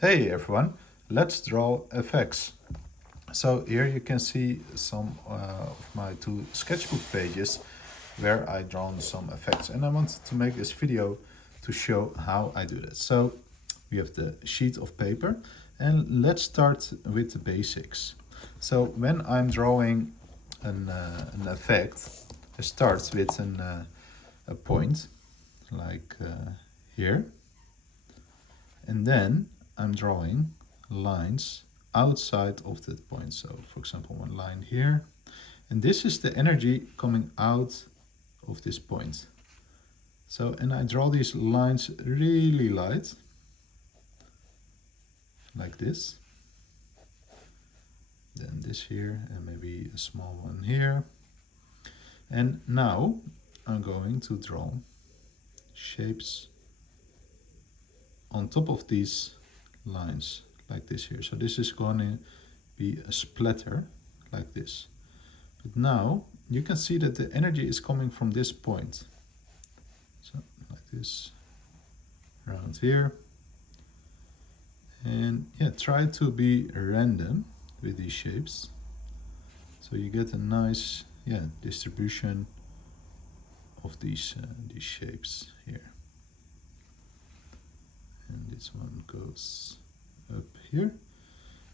Hey everyone, let's draw effects. So here you can see some of my two sketchbook pages where I drawn some effects, and I wanted to make this video to show how I do that. So we have the sheet of paper, and let's start with the basics. So when I'm drawing an effect, I start with a point like here, and then I'm drawing lines outside of that point. So for example, one line here, and this is the energy coming out of this point. So, and I draw these lines really light, like this. Then this here, and maybe a small one here. And now I'm going to draw shapes on top of these lines, like this here. So this is going to be a splatter, like this. But now you can see that the energy is coming from this point. So like this, around here. And yeah, try to be random with these shapes. So you get a nice distribution of these shapes here. And this one goes up here.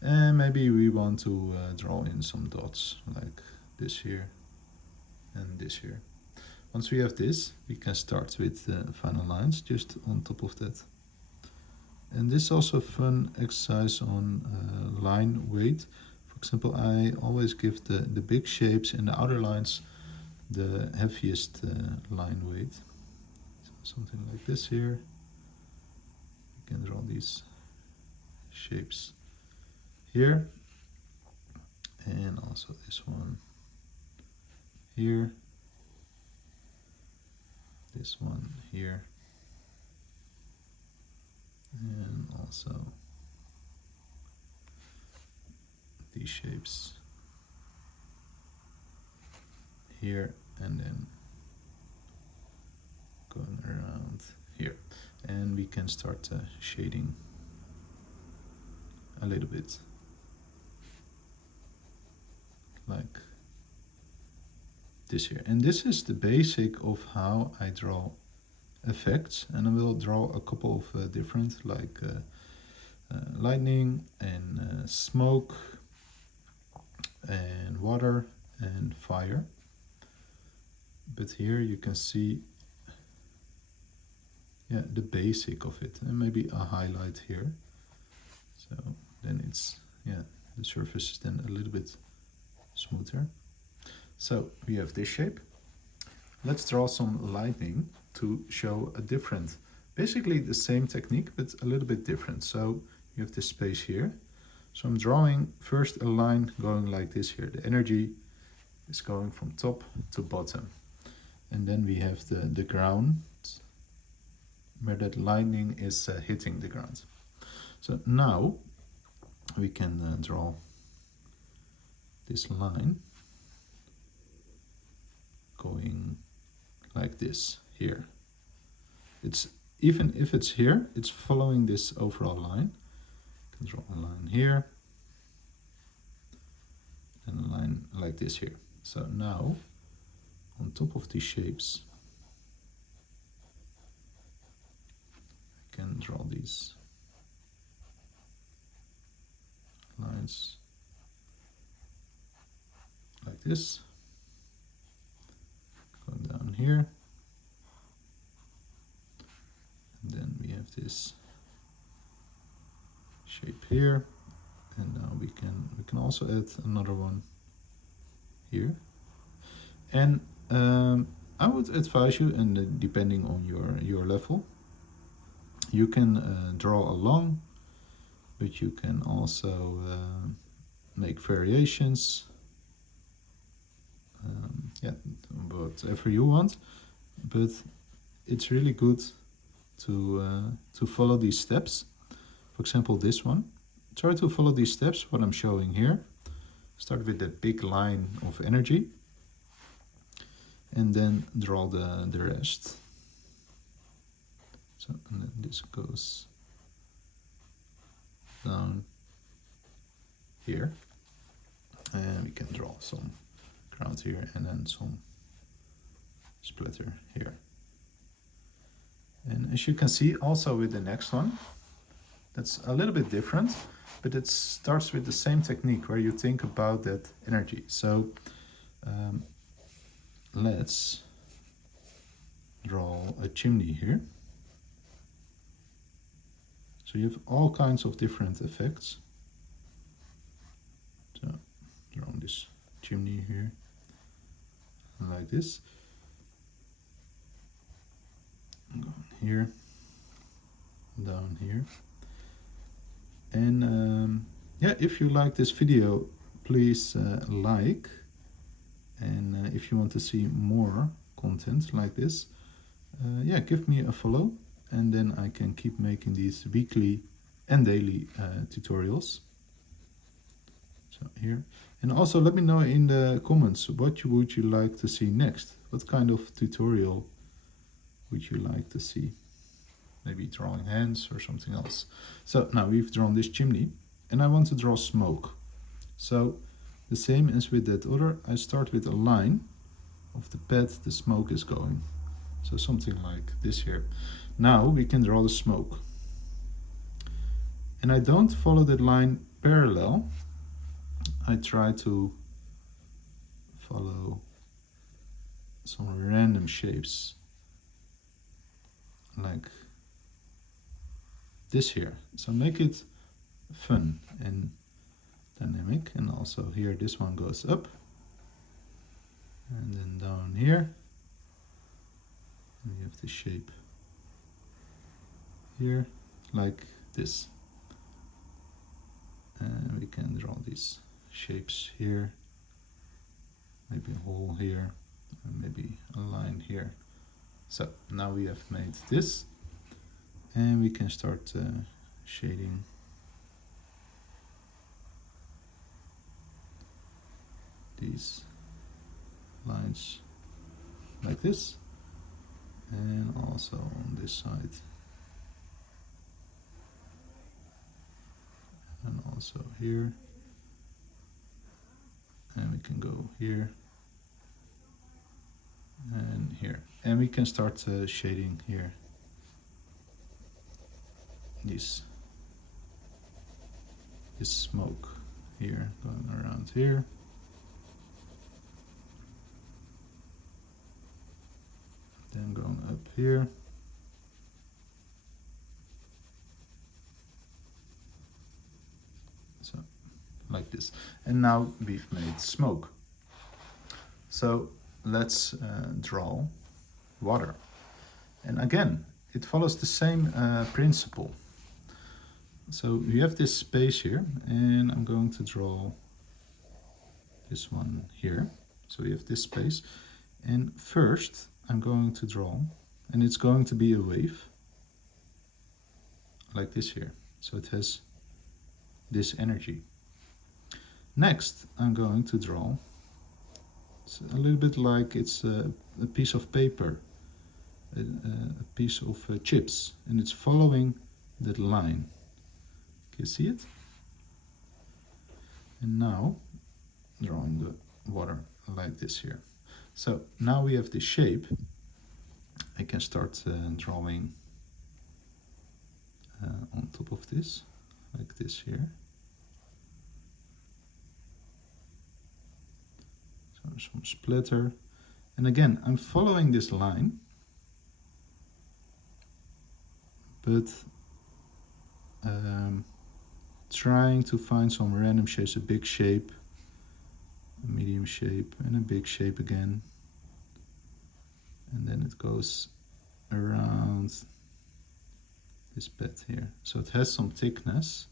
And maybe we want to draw in some dots like this here and this here. Once we have this, we can start with the final lines just on top of that. And this is also a fun exercise on line weight. For example, I always give the big shapes and the outer lines the heaviest line weight. So something like this here. You can draw these shapes here, and also this one here, this one here, and also these shapes here, and then going around here. And we can start shading a little bit, like this here. And this is the basic of how I draw effects, and I will draw a couple of different, like lightning and smoke and water and fire. But here you can see the basic of it, and maybe a highlight here. So then it's, the surface is then a little bit smoother. So we have this shape. Let's draw some lightning to show a different, basically the same technique, but a little bit different. So you have this space here. So I'm drawing first a line going like this here. The energy is going from top to bottom. And then we have the ground, where that lightning is hitting the ground. So now we can draw this line going like this here. It's, even if it's here, it's following this overall line. You can draw a line here and a line like this here. So now on top of these shapes, I can draw these lines like this, going down here, and then we have this shape here, and now we can also add another one here. And I would advise you, and depending on your level, you can draw along, but you can also make variations. Whatever you want, but it's really good to follow these steps. For example, this one. Try to follow these steps, what I'm showing here. Start with that big line of energy, and then draw the rest. So, and then this goes here. And we can draw some ground here and then some splatter here. And as you can see also with the next one, that's a little bit different, but it starts with the same technique where you think about that energy. So let's draw a chimney here. So you have all kinds of different effects. So draw this chimney here like this. Going here, down here. And yeah, if you like this video, please like. And if you want to see more content like this, yeah, give me a follow, and then I can keep making these weekly and daily tutorials. So here, and also let me know in the comments what would you like to see next. What kind of tutorial would you like to see? Maybe drawing hands or something else. So now we've drawn this chimney, and I want to draw smoke. So the same as with that other, I start with a line of the path the smoke is going. So something like this here. Now we can draw the smoke. And I don't follow that line parallel. I try to follow some random shapes like this here. So make it fun and dynamic. And also here this one goes up and then down here. And we have the shape here like this. And we can draw these shapes here, maybe a hole here, and maybe a line here. So now we have made this, and we can start shading these lines like this, and also on this side, and also here, and we can go here and here, and we can start shading here this smoke here, going around here. Then going up here. So like this. And now we've made smoke. So let's draw water. And again, it follows the same principle. So we have this space here, and I'm going to draw this one here. So we have this space. And first I'm going to draw, and it's going to be a wave like this here. So it has this energy. Next, I'm going to draw, it's a little bit like it's a piece of paper, a piece of chips, and it's following that line. Can you see it? And now, drawing the water like this here. So now we have this shape. I can start drawing on top of this, like this here. So some splatter. And again, I'm following this line, but trying to find some random shapes, a big shape, a medium shape, and a big shape again. And then it goes around this bed here. So it has some thickness.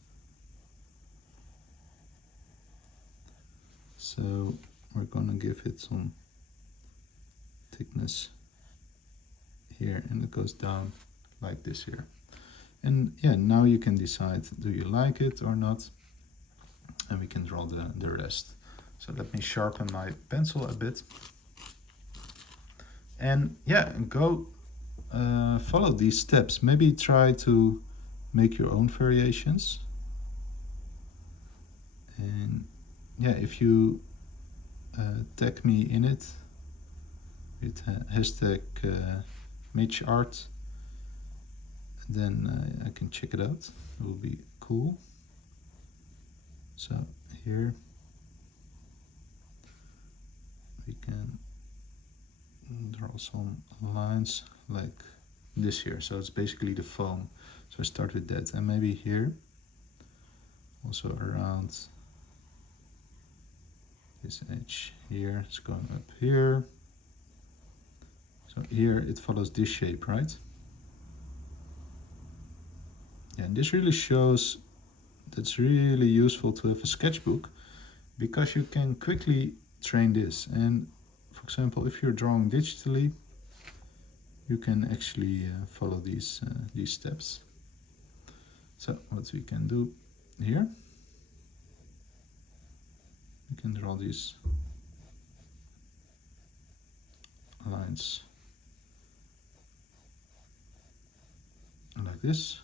So we're gonna give it some thickness here, and it goes down like this here. And yeah, now you can decide, do you like it or not? And we can draw the rest. So let me sharpen my pencil a bit. And yeah, go follow these steps. Maybe try to make your own variations. And yeah, if you tag me in it with hashtag Mitch art, then I can check it out. It will be cool. So here we can draw some lines like this here. So it's basically the foam. So I start with that, and maybe here also around this edge here. It's going up here. So here it follows this shape, right? Yeah, and this really shows that's really useful to have a sketchbook, because you can quickly train this. And for example, if you're drawing digitally, you can actually follow these steps. So what we can do here, we can draw these lines like this.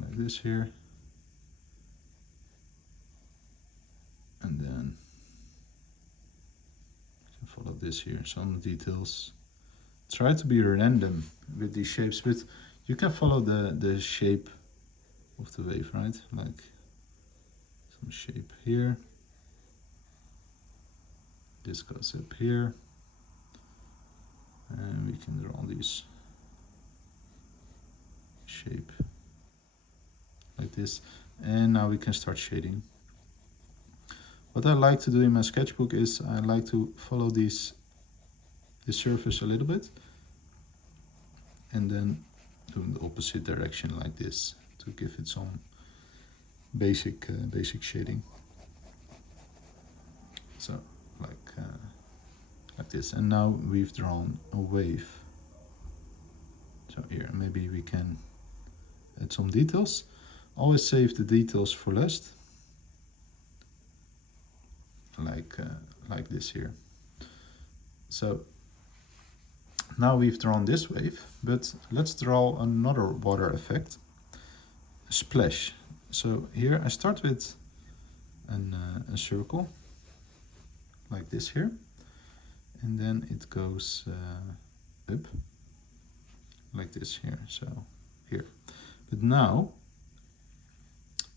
Like this here. And then you can follow this here, some details. Try to be random with these shapes, but you can follow the shape of the wave, right? Like some shape here. This goes up here. And we can draw these shape like this. And now we can start shading. What I like to do in my sketchbook is I like to follow this surface a little bit, and then do in the opposite direction like this to give it some basic shading. So like this. And now we've drawn a wave. So here maybe we can add some details. Always save the details for last, like this here. So now we've drawn this wave, but let's draw another water effect, a splash. So here I start with a circle like this here, and then it goes up like this here. So here, but now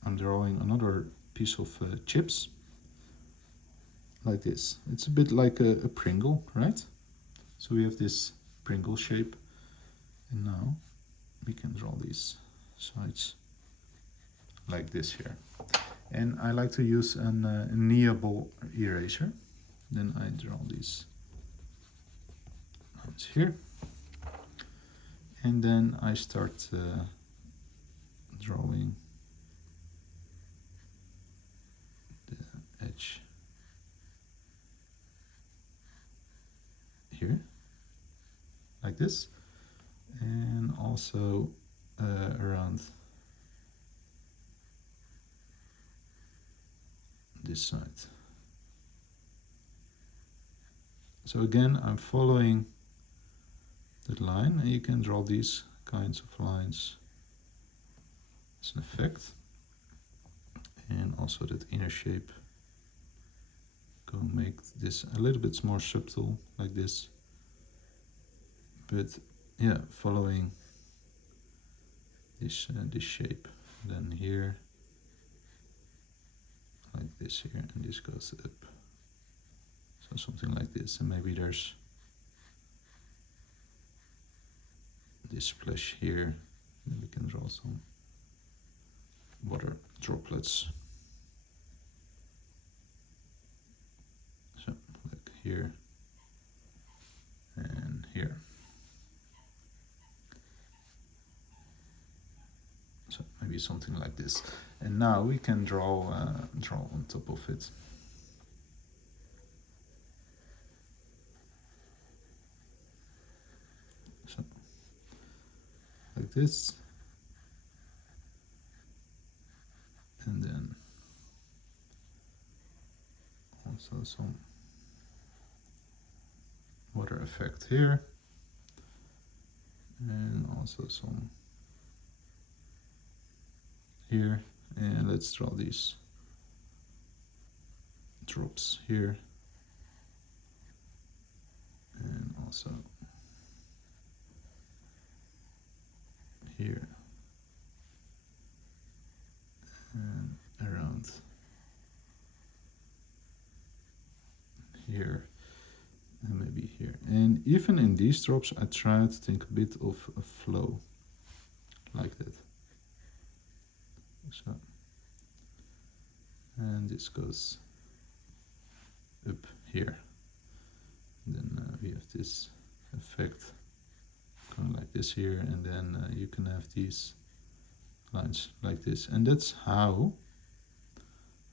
I'm drawing another piece of chips like this. It's a bit like a Pringle, right? So we have this Pringle shape, and now we can draw these sides like this here. And I like to use a kneeable eraser. Then I draw these lines here, and then I start drawing the edge here like this, and also around this side. So again, I'm following that line, and you can draw these kinds of lines as an effect, and also that inner shape. Go make this a little bit more subtle like this, but yeah, following this shape. Then here like this here, and this goes up, so something like this. And maybe there's this splash here, and we can draw some water droplets. So like here and here. So maybe something like this. And now we can draw on top of it. So like this. And then also some water effect here, and also some here, and let's draw these drops here, and also here and around here and maybe here. And even in these drops I try to think a bit of a flow like that. So, and this goes up here, and then we have this effect going like this here, and then you can have these lines like this, and that's how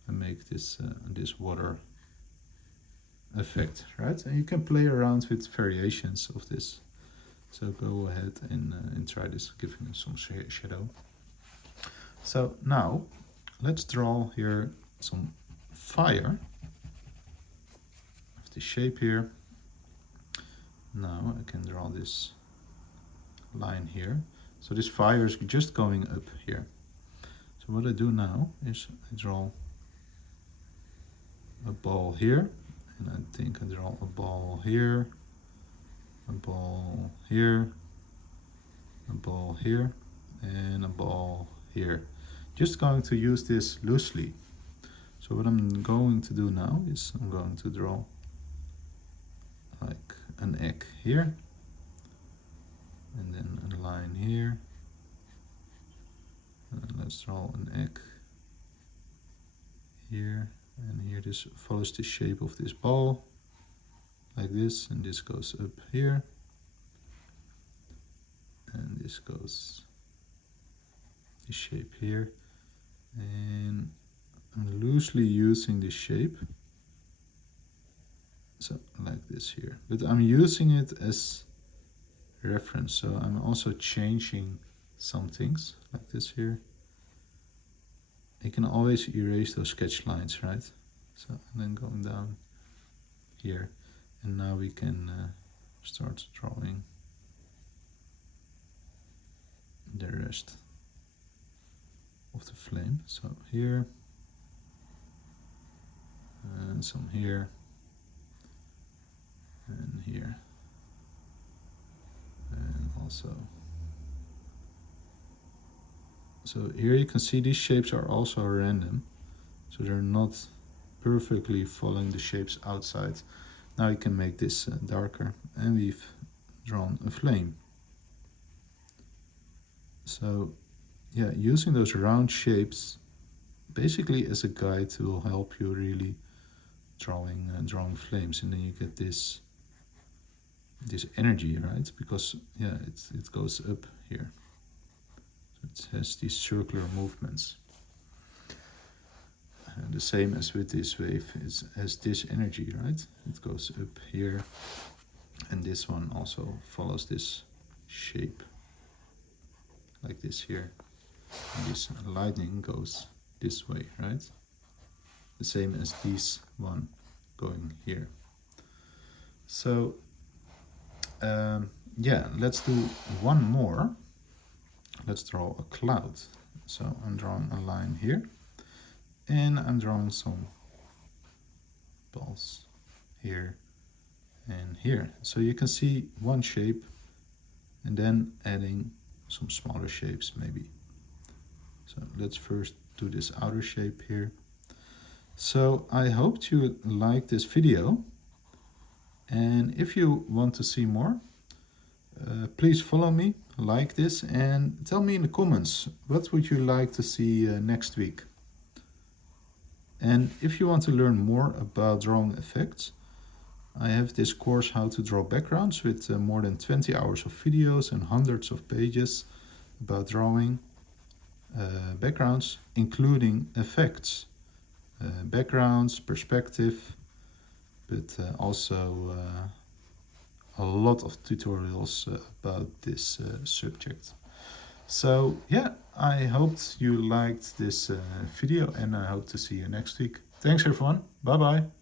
I make this this water effect, right? And you can play around with variations of this. So go ahead and try this, giving it some shadow. So now let's draw here some fire of the shape here. Now I can draw this line here. So this fire is just going up here. So what I do now is I draw a ball here, and I think I draw a ball here, a ball here, a ball here, and a ball here. Just going to use this loosely. So what I'm going to do now is I'm going to draw like an egg here, and then a line here, and let's draw an egg here, and here this follows the shape of this ball like this, and this goes up here, and this goes the shape here, and I'm loosely using this shape, so like this here, but I'm using it as reference, so I'm also changing some things like this here. You can always erase those sketch lines, right? So, and then going down here, and now we can start drawing the rest of the flame. So here, and some here, and here, and also. So here you can see these shapes are also random, so they're not perfectly following the shapes outside. Now you can make this darker, and we've drawn a flame. So yeah, using those round shapes basically as a guide will help you really drawing flames, and then you get this energy, right? Because yeah, it goes up here. It has these circular movements. And the same as with this wave, it has this energy, right? It goes up here, and this one also follows this shape, like this here. And this lightning goes this way, right? The same as this one going here. So, yeah, let's do one more. Let's draw a cloud. So I'm drawing a line here, and I'm drawing some balls here and here. So you can see one shape, and then adding some smaller shapes maybe. So let's first do this outer shape here. So I hope you liked this video, and if you want to see more, please follow me, like this, and tell me in the comments what would you like to see next week. And if you want to learn more about drawing effects, I have this course how to draw backgrounds with more than 20 hours of videos and hundreds of pages about drawing backgrounds, including effects, backgrounds, perspective, but also a lot of tutorials about this subject. So yeah, I hoped you liked this video, and I hope to see you next week. Thanks everyone, bye bye.